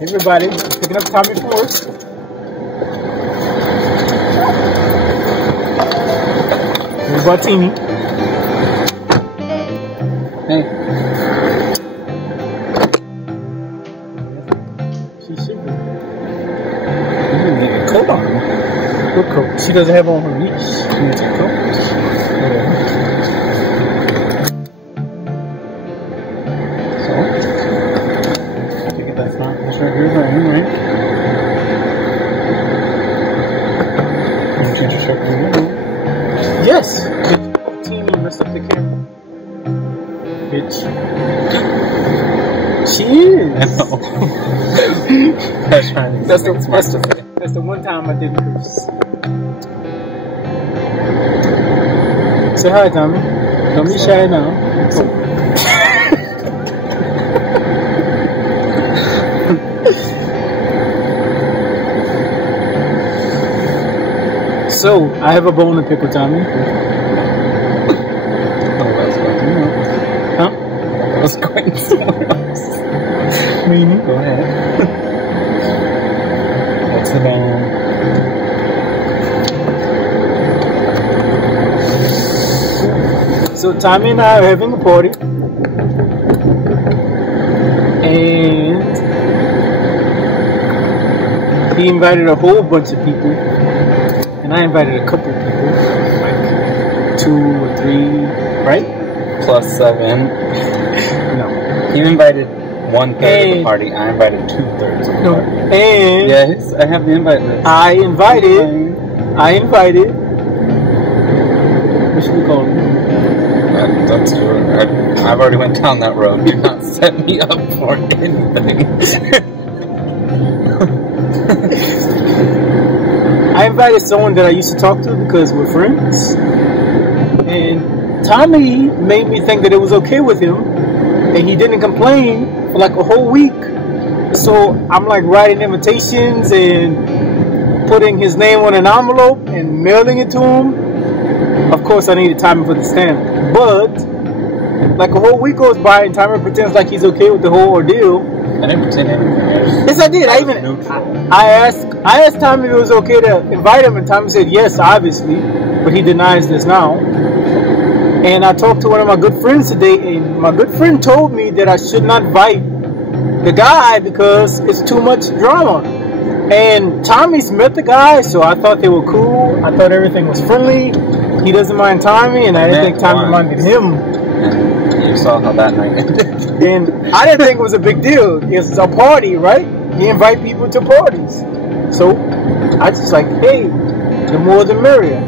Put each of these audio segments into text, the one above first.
Everybody, picking up Tommy from work. Here's Bartini. Hey. She's super. You didn't get a coat on. What coat? She doesn't have on her leash. She needs a coat. So, to get that front, this right here is right here, right? Change your shirt for you. Yes! Teeny messed up the camera. Bitch. She is! I know. That's the one time I didn't curse. Say hi, Tommy. Don't be shy now. So, I have a bone to pick with Tommy. Huh? I was going somewhere else. Meaning? Go ahead. That's the bone. So, Tommy and I are having a party. And he invited a whole bunch of people. And I invited a couple of people, like 2 or 3, right? Plus 7. No. You invited 1/3 of the party. I invited 2/3 of the party. And yes, I have the invite list. I invited. What should we call it? That's your. I've already went down that road. You're not setting me up for anything. I invited someone that I used to talk to because we're friends, and Tommy made me think that it was okay with him, and he didn't complain for like a whole week. So I'm like writing invitations and putting his name on an envelope and mailing it to him. Of course, I needed Tommy for the stamp, but like a whole week goes by and Tommy pretends like he's okay with the whole ordeal. I didn't pretend anything. Yes, I did. I asked Tommy if it was okay to invite him, and Tommy said yes, obviously, but he denies this now. And I talked to one of my good friends today, and my good friend told me that I should not invite the guy because it's too much drama. And Tommy's met the guy, so I thought they were cool. I thought everything was friendly. He doesn't mind Tommy, and I didn't think Tommy minded him. You saw how that night ended. And I didn't think it was a big deal. It's a party, right? You invite people to parties. So I just like, hey, the more the merrier.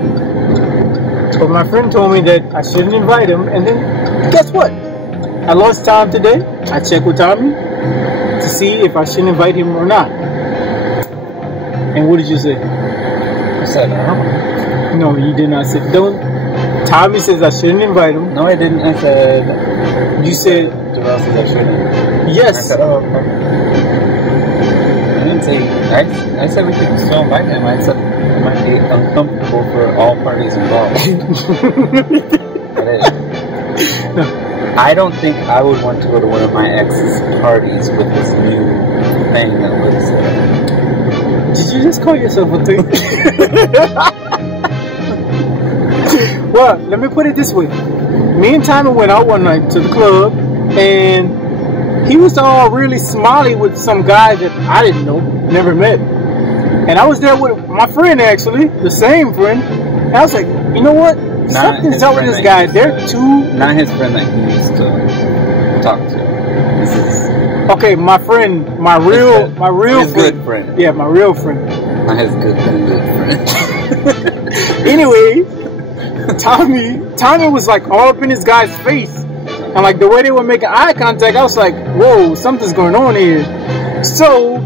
But my friend told me that I shouldn't invite him. And then guess what? I lost time today. I checked with Tommy to see if I shouldn't invite him or not. And what did you say? I said, I don't know. No, you did not say, don't. Tommy says I shouldn't invite him. No, I didn't. I said... You said... Joel says I shouldn't. Yes. I said, oh, okay. I didn't say... I said we could still invite him. I said it might be uncomfortable for all parties involved. No. I don't think I would want to go to one of my ex's parties with this new thing that looks like... Did you just call yourself a thing? Well, let me put it this way. Me and Tommy went out one night to the club, and he was all really smiley with some guy that I didn't know, never met. And I was there with my friend, actually, the same friend. And I was like, you know what? Something's up with this guy. They're too... Not his friend that he used to talk to. This is... Okay, my friend, my real his good friend. Yeah, my real friend. Not his good friend. Anyway, Tommy was like all up in this guy's face, and like the way they were making eye contact, I was like, whoa, something's going on here. So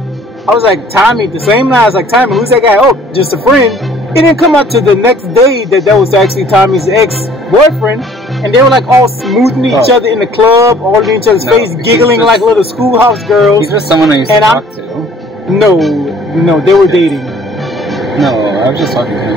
I was like, Tommy, the same night I was like, Tommy, who's that guy? Oh, just a friend. It didn't come out to the next day that was actually Tommy's ex-boyfriend, and they were like all smoothing each other in the club, all in each other's face, giggling like little schoolhouse girls. He's just someone I used to talk to. No, they were dating. No, I was just talking to him.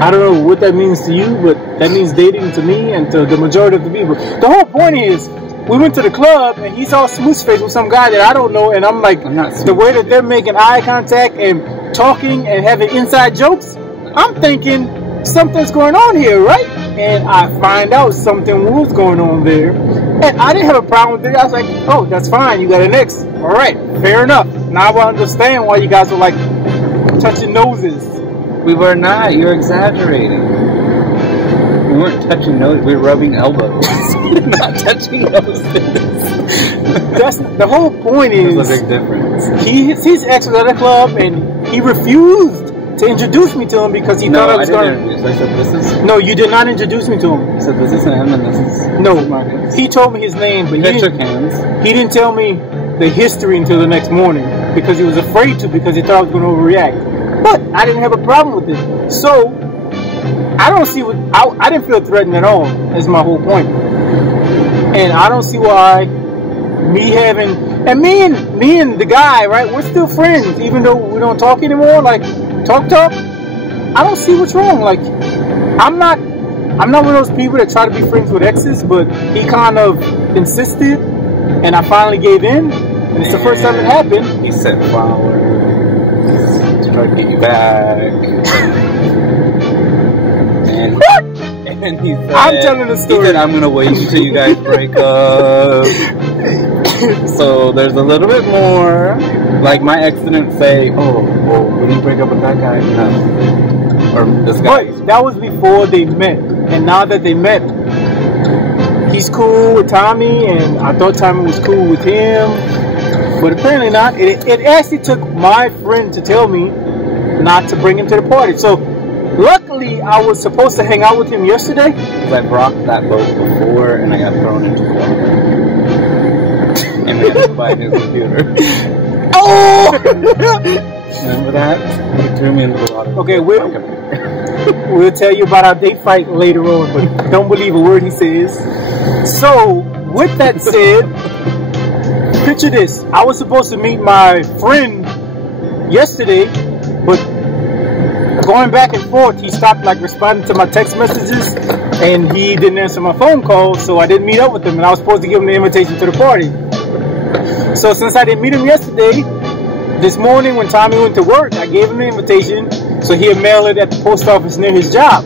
I don't know what that means to you, but that means dating to me and to the majority of the people. The whole point is, we went to the club and he saw smooth face with some guy that I don't know, and I'm like, the way that they're making eye contact and talking and having inside jokes, I'm thinking something's going on here, right? And I find out something was going on there, and I didn't have a problem with it. I was like, oh, that's fine, you got an ex. All right, fair enough. Now I understand why you guys are like touching noses. We were not. You're exaggerating. We weren't touching noses. We were rubbing elbows. Not touching noses. That's the whole point. Is there's a big difference. His ex was at a club and he refused to introduce me to him because he thought I was going to. I said, this is. No, you did not introduce me to him. So this is him and this is. No, he told me his name, but he shook hands. He didn't tell me the history until the next morning because he was afraid to, because he thought I was going to overreact. But I didn't have a problem with it. So I don't see what I didn't feel threatened at all. Is my whole point. And I don't see why me and the guy, right? We're still friends, even though we don't talk anymore. Like talk. I don't see what's wrong. Like I'm not one of those people that try to be friends with exes, but he kind of insisted, and I finally gave in. And it's the first time it happened. He sent flowers to try to get you back. And he said, I'm telling the story. He said, I'm going to wait until you guys break up. So there's a little bit more. Like my ex didn't say, oh, well, when you break up with that guy, no. Or this guy. But that was before they met. And now that they met, he's cool with Tommy, and I thought Tommy was cool with him. But apparently not. It actually took my friend to tell me not to bring him to the party. So luckily, I was supposed to hang out with him yesterday. Because I rocked that boat before and I got thrown into the water. And we had to buy a new computer. Oh! Remember that? He threw me into the water. Okay, we'll tell you about how they fight later on, but don't believe a word he says. So, with that said, picture this. I was supposed to meet my friend yesterday, but going back and forth, he stopped like responding to my text messages, and he didn't answer my phone calls, so I didn't meet up with him, and I was supposed to give him the invitation to the party. So since I didn't meet him yesterday, this morning when Tommy went to work, I gave him the invitation so he'd mail it at the post office near his job.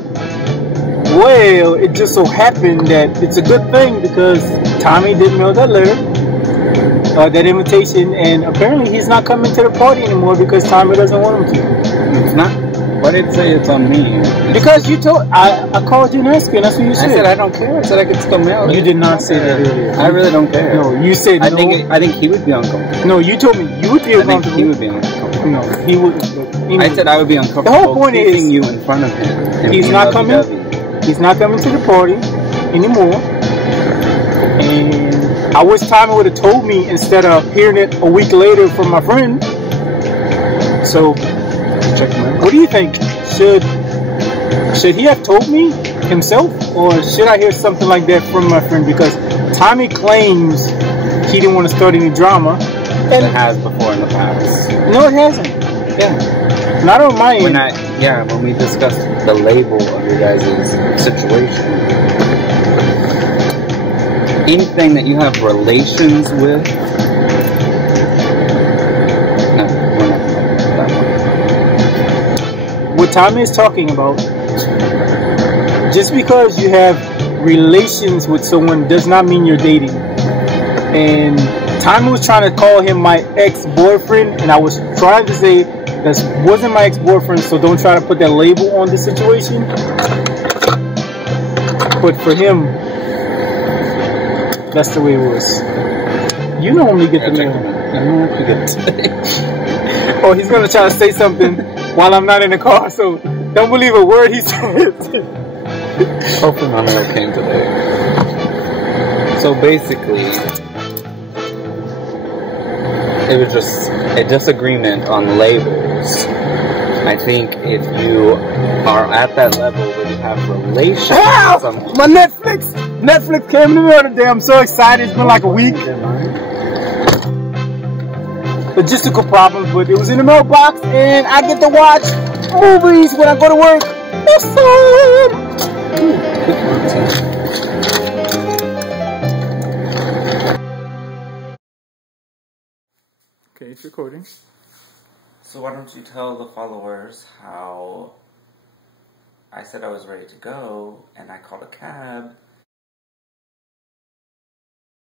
Well, it just so happened that it's a good thing because Tommy didn't mail that letter, that invitation, and apparently he's not coming to the party anymore because Tommy doesn't want him to. It's not. Why did you say it's on me? Because you told I called you and asked you, and that's what you said. I said I don't care. I said I could still mail it. You did not say that earlier. I really don't care. No, you said I think he would be uncomfortable. No, you told me you would be uncomfortable. I think he would be uncomfortable. No, he wouldn't. Anyway, I said I would be uncomfortable. The whole point is you in front of him. He's not coming. He's not coming to the party anymore. And I wish Tommy would have told me instead of hearing it a week later from my friend. So, what do you think? Should he have told me himself, or should I hear something like that from my friend? Because Tommy claims he didn't want to start any drama. And it has before in the past. No, it hasn't. Yeah. Not on my end. When we discussed the label of your guys' situation. Anything that you have relations with. No, we're not that one. What Tommy is talking about, just because you have relations with someone does not mean you're dating. And Tommy was trying to call him my ex-boyfriend, and I was trying to say that wasn't my ex-boyfriend, so don't try to put that label on the situation. But for him, that's the way it was. You normally get the mail. I don't know if you get today. Oh, he's gonna try to say something while I'm not in the car, so don't believe a word he says. Hopefully my mail came today. So basically, it was just a disagreement on labels. I think if you are at that level where you have relations with someone. My Netflix came in the mail today. I'm so excited. It's been like a week. Logistical problems, but it was in the mailbox, and I get to watch movies when I go to work. Awesome. Okay, it's recording. So why don't you tell the followers how I said I was ready to go and I called a cab